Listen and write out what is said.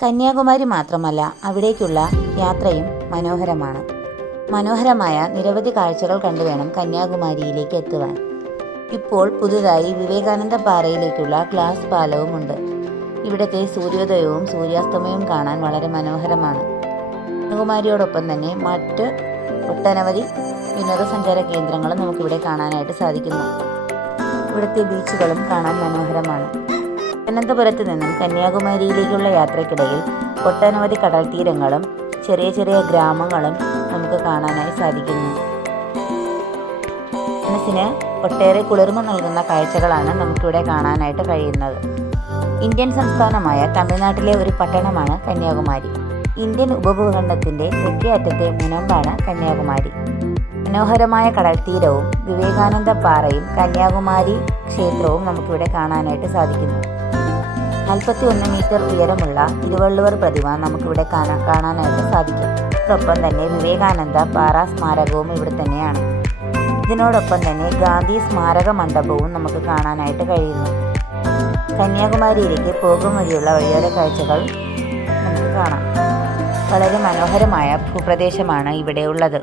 കന്യാകുമാരി മാത്രമല്ല, അവിടേക്കുള്ള യാത്രയും മനോഹരമാണ്. മനോഹരമായ നിരവധി കാഴ്ചകൾ കണ്ടുവേണം കന്യാകുമാരിയിലേക്ക് എത്തുവാൻ. ഇപ്പോൾ പുതുതായി വിവേകാനന്ദ പാറയിലേക്കുള്ള ഗ്ലാസ് പാലവുമുണ്ട്. ഇവിടുത്തെ സൂര്യോദയവും സൂര്യാസ്തമയവും കാണാൻ വളരെ മനോഹരമാണ്. കന്യാകുമാരിയോടൊപ്പം തന്നെ മറ്റ് ഒട്ടനവധി വിനോദസഞ്ചാര കേന്ദ്രങ്ങളും നമുക്കിവിടെ കാണാനായിട്ട് സാധിക്കുന്നു. ഇവിടുത്തെ ബീച്ചുകളും കാണാൻ മനോഹരമാണ്. തിരുവനന്തപുരത്ത് നിന്നും കന്യാകുമാരിയിലേക്കുള്ള യാത്രയ്ക്കിടയിൽ ഒട്ടനവധി കടൽ തീരങ്ങളും ചെറിയ ചെറിയ ഗ്രാമങ്ങളും നമുക്ക് കാണാനായി സാധിക്കുന്നു. മനസ്സിന് ഒട്ടേറെ കുളിർമ നൽകുന്ന കാഴ്ചകളാണ് നമുക്കിവിടെ കാണാനായിട്ട് കഴിയുന്നത്. ഇന്ത്യൻ സംസ്ഥാനമായ തമിഴ്നാട്ടിലെ ഒരു പട്ടണമാണ് കന്യാകുമാരി. ഇന്ത്യൻ ഉപഭൂഖണ്ഡത്തിൻ്റെ തെക്കേ അറ്റത്തെ മുനമ്പാണ് കന്യാകുമാരി. മനോഹരമായ കടൽ തീരവും വിവേകാനന്ദ പാറയും കന്യാകുമാരി ക്ഷേത്രവും നമുക്കിവിടെ കാണാനായിട്ട് സാധിക്കുന്നു. 41 മീറ്റർ ഉയരമുള്ള തിരുവള്ളുവർ പ്രതിമ നമുക്കിവിടെ കാണാനായിട്ട് സാധിക്കും. ഇതോടൊപ്പം തന്നെ വിവേകാനന്ദ പാറ സ്മാരകവും ഇവിടെ തന്നെയാണ്. ഇതിനോടൊപ്പം തന്നെ ഗാന്ധി സ്മാരക മണ്ഡപവും നമുക്ക് കാണാനായിട്ട് കഴിയുന്നു. കന്യാകുമാരിയിലേക്ക് പോകും വഴിയുള്ള വഴിയോര കാഴ്ചകൾ നമുക്ക് കാണാം. വളരെ മനോഹരമായ ഭൂപ്രദേശമാണ് ഇവിടെ ഉള്ളത്.